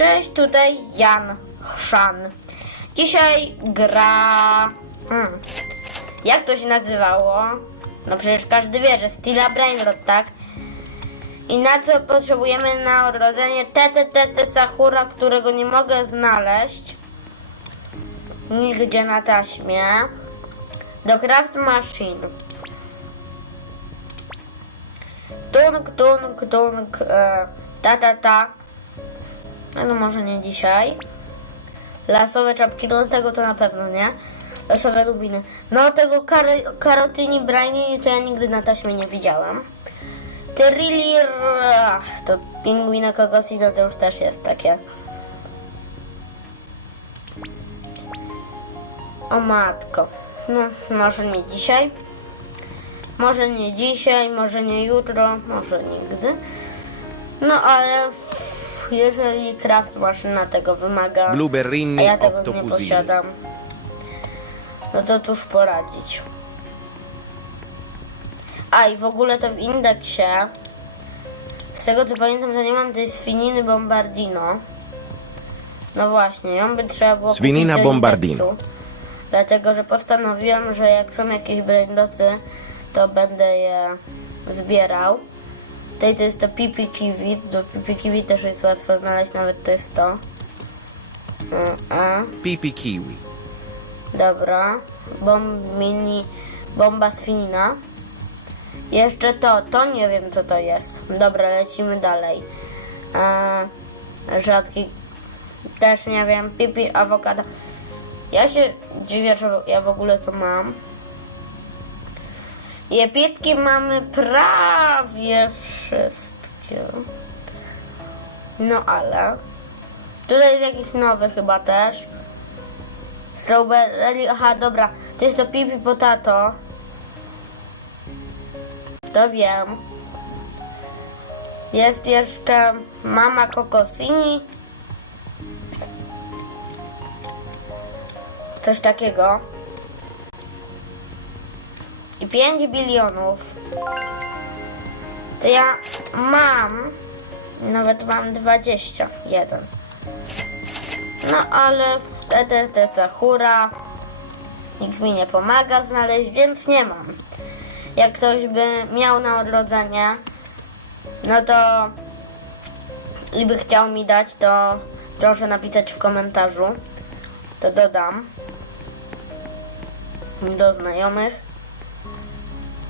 Cześć, tutaj Jan Chrzan. Dzisiaj gra... Hmm. Jak to się nazywało? No przecież każdy wie, że Stila Brainrot, tak? I na co potrzebujemy na odrodzenie Tete Sakura, którego nie mogę znaleźć nigdzie na taśmie. Do Craft Machine. Tung, tung, tung, e, ta, ta, ta. No może nie dzisiaj. Lasowe czapki, no tego to na pewno nie. Lasowe lubiny. No tego kar karotini braini to ja nigdy na taśmie nie widziałem. Trillir, to pingwina kokosino to już też jest takie. O matko. No, może nie dzisiaj. Może nie dzisiaj, może nie jutro, może nigdy. No ale jeżeli craft maszyna tego wymaga, a Blueberryny ja tego nie Octopusini. posiadam, no to cóż poradzić. A i w ogóle to w indeksie, z tego co pamiętam, to nie mam tej swininy Bombardino. No właśnie, ją by trzeba było Swinina kupić do Bombardino. indeksu. Dlatego, że postanowiłem, że jak są jakieś brainroty, to będę je zbierał. Tutaj to jest to Pipi Kiwi. Do Pipi Kiwi też jest łatwo znaleźć, nawet to jest to. A, Pipi Kiwi. dobra. Bomb mini, bomba swinina. Jeszcze to, to nie wiem co to jest. Dobra, lecimy dalej. Eee, rzadki, też nie wiem. Pipi awokado. Ja się dziwię, że ja w ogóle to mam. I epitki mamy prawie wszystkie. No ale. Tutaj jest jakiś nowy chyba też. Strawberry, aha dobra, to jest to Pipi Potato. To wiem. Jest jeszcze Mama Kokosini. Coś takiego. I 5 bilionów. To ja mam, nawet mam 21. No ale te hura. Nikt mi nie pomaga znaleźć, więc nie mam. Jak ktoś by miał na odrodzenie, no to i by chciał mi dać, to proszę napisać w komentarzu. To dodam do znajomych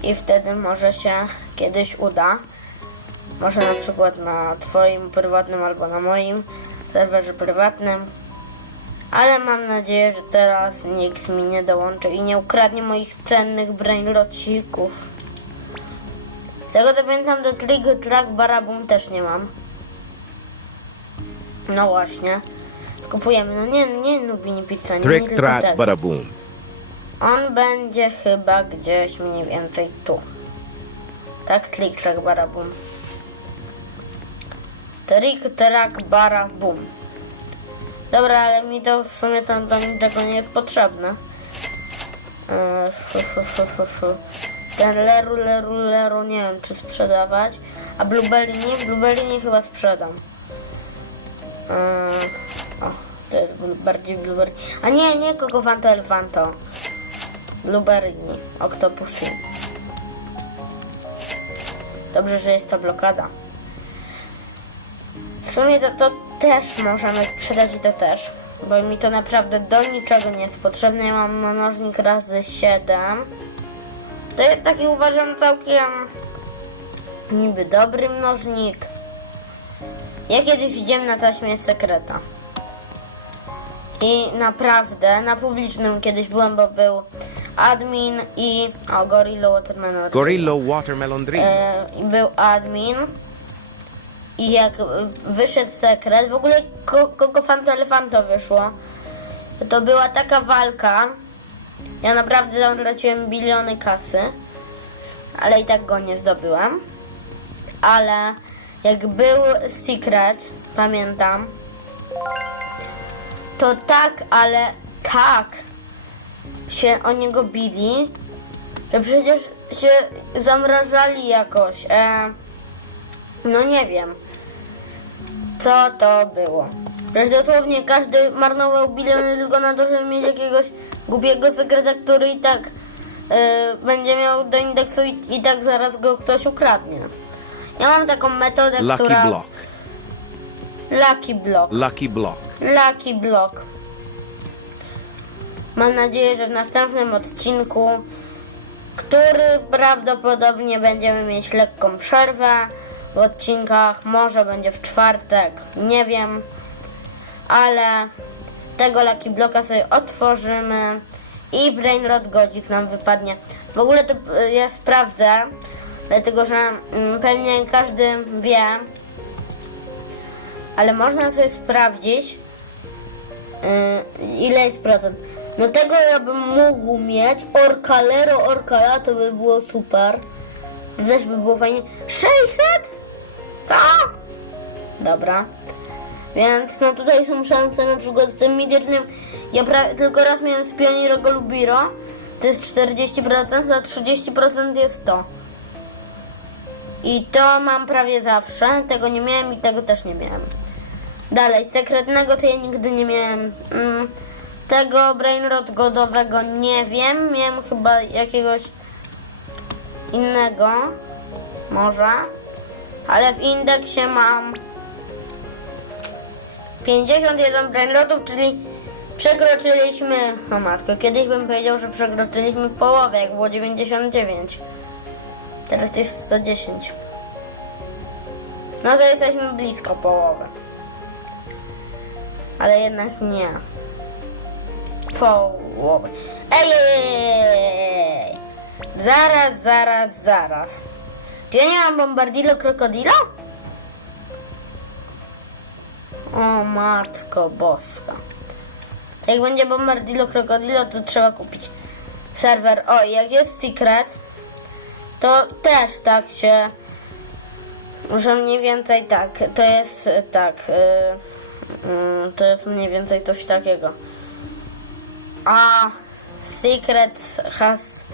i wtedy może się kiedyś uda. Może na przykład na Twoim prywatnym albo na moim serwerze prywatnym. Ale mam nadzieję, że teraz nikt mi nie dołączy i nie ukradnie moich cennych brainrocików. Z tego co pamiętam, do Trick Track Barabum też nie mam. No właśnie. Kupujemy. No nie, nie Nubini Pizza, nie, nie Trick tylko track tego. bada boom. On będzie chyba gdzieś mniej więcej tu. Tak, klik, track, bara, bum. Trick, track, bara, bum. Dobra, ale mi to w sumie tam do niczego nie jest potrzebne. Ten leru, leru, leru, nie wiem czy sprzedawać. A blueberry nie? Blueberry nie chyba sprzedam. O, to jest bardziej blueberry. A nie, nie kogo fanto elefanto. Blueberry, Octopusy. Dobrze, że jest ta blokada. W sumie to, to też możemy sprzedać i to też. Bo mi to naprawdę do niczego nie jest potrzebne. Ja mam mnożnik razy 7. To jest taki uważam całkiem niby dobry mnożnik. Ja kiedyś widziałem na taśmie sekreta. I naprawdę na publicznym kiedyś byłem, bo był admin i o Gorilla Watermelon. Gorillo Watermelon Dream. E, był admin. I jak wyszedł sekret, w ogóle kogo fanto elefanto wyszło, to była taka walka. Ja naprawdę tam traciłem biliony kasy, ale i tak go nie zdobyłem. Ale jak był secret, pamiętam, to tak, ale tak się o niego bili, że przecież się zamrażali jakoś. E, no nie wiem. co to było. Przecież dosłownie każdy marnował biliony tylko na to, żeby mieć jakiegoś głupiego sekreta, który i tak y, będzie miał do indeksu i, i tak zaraz go ktoś ukradnie. Ja mam taką metodę, Lucky która... block. Lucky Block. Lucky block. Lucky Block. Mam nadzieję, że w następnym odcinku, który prawdopodobnie będziemy mieć lekką przerwę w odcinkach, może będzie w czwartek, nie wiem, ale tego Lucky Blocka sobie otworzymy i Brainrot Godzik nam wypadnie. W ogóle to y, ja sprawdzę, dlatego że mm, pewnie każdy wie, ale można sobie sprawdzić, yy, ile jest procent. No tego ja bym mógł mieć. Orkalero, Orkala to by było super. To też by było fajnie. 600? Co? Dobra. Więc no tutaj są szanse na przykład z tym midycznym. Ja tylko raz miałem z Pioniro Golubiro. To jest 40%, a 30% jest to. I to mam prawie zawsze. Tego nie miałem i tego też nie miałem. Dalej, sekretnego to ja nigdy nie miałem. Mm, tego brainrot godowego nie wiem. Miałem chyba jakiegoś innego. Może. Ale w indeksie mam 51 brainrotów, czyli przekroczyliśmy. O matko, kiedyś bym powiedział, że przekroczyliśmy połowę, jak było 99. Teraz jest 110. No to jesteśmy blisko połowy. Ale jednak nie. Połowy. Ej, ej. Zaraz, zaraz, zaraz. Czy ja nie mam bombardilo krokodilo? O matko boska. Jak będzie bombardilo krokodilo, to trzeba kupić serwer. O, jak jest secret, to też tak się, że mniej więcej tak, to jest tak, y, y, to jest mniej więcej coś takiego. A secret has,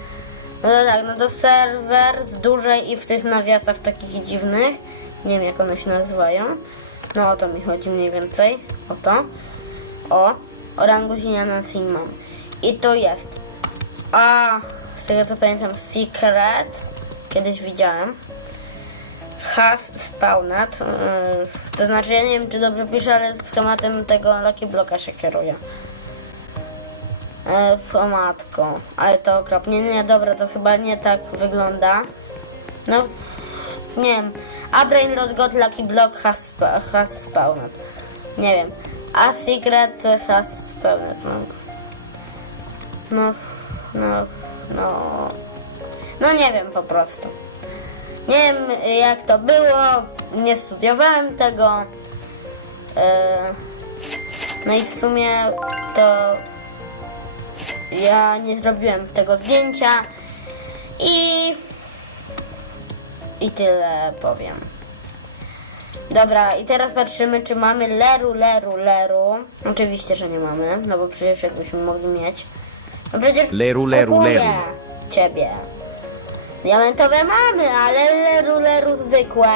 no tak, no to serwer z dużej i w tych nawiasach takich dziwnych, nie wiem jak one się nazywają, no o to mi chodzi mniej więcej, o to, o, o rangu Ziniana mam. I to jest. A z tego co pamiętam Secret. Kiedyś widziałem. Has Spawned yy, to znaczy ja nie wiem czy dobrze piszę ale schematem tego Lucky Blocka się kieruje o matko. Ale to okropnie nie dobra to chyba nie tak wygląda. No nie wiem. A Brainrot God Lucky Block has, has nie wiem. A Secret has Spawned no. No, no, no. No nie wiem po prostu. Nie wiem jak to było, nie studiowałem tego. E, no i w sumie to ja nie zrobiłem tego zdjęcia i i tyle powiem. Dobra, i teraz patrzymy, czy mamy leru, leru, leru. Oczywiście, że nie mamy, no bo przecież jakbyśmy mogli mieć. No przecież Leru, leru, leru. ciebie. Diamentowe mamy, ale leru, leru zwykłe.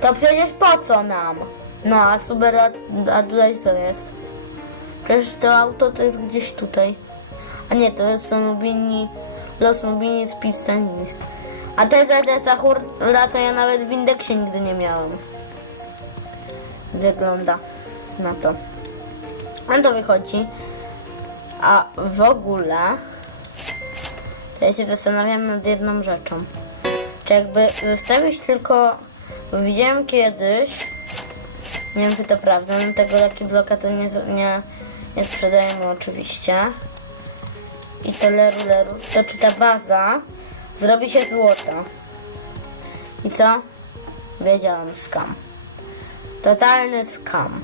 To przecież po co nam? No, a super, a, a tutaj co jest? Przecież to auto to jest gdzieś tutaj. A nie, to jest Sonubini, Los Nubini z Pistanis. A te, te Sahura to ja nawet w indeksie nigdy nie miałem. Wygląda na to. A to wychodzi. A w ogóle to ja się zastanawiam nad jedną rzeczą. Czy jakby zostawić tylko. Widziałem kiedyś. Nie wiem, czy to prawda. No tego Lucky Bloka to nie, nie, nie sprzedajemy oczywiście. I to leru leru. To czy ta baza zrobi się złota? I co? Wiedziałam, skam. Totalny skam.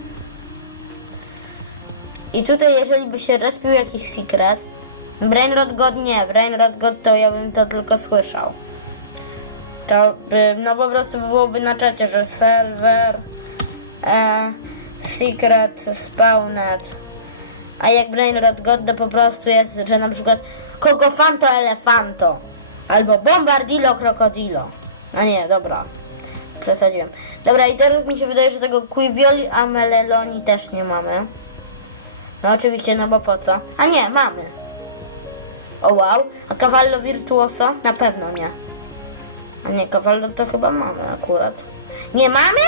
I tutaj, jeżeli by się respił jakiś secret, Brainrot God nie, Brainrot God to ja bym to tylko słyszał. To by, no po prostu byłoby na czacie, że serwer, e, secret, spawnet. A jak Brainrot God to po prostu jest, że na przykład Kogofanto Elefanto albo Bombardilo Krokodilo. A nie, dobra. przesadziłem. Dobra, i teraz mi się wydaje, że tego Quivioli, a Meleloni też nie mamy. No oczywiście, no bo po co? A nie, mamy. O wow. A Cavallo Virtuoso? Na pewno nie. A nie, Cavallo to chyba mamy akurat. Nie mamy?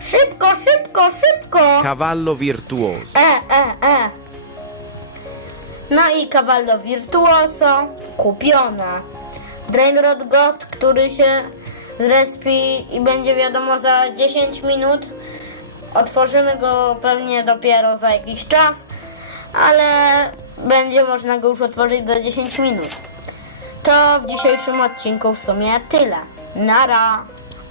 Szybko, szybko, szybko! Cavallo virtuoso. E, e, e. No i Cavallo Virtuoso kupiona. Brainrod God, który się zrespi i będzie wiadomo za 10 minut. Otworzymy go pewnie dopiero za jakiś czas, ale będzie można go już otworzyć za 10 minut. To w dzisiejszym odcinku w sumie tyle. Nara!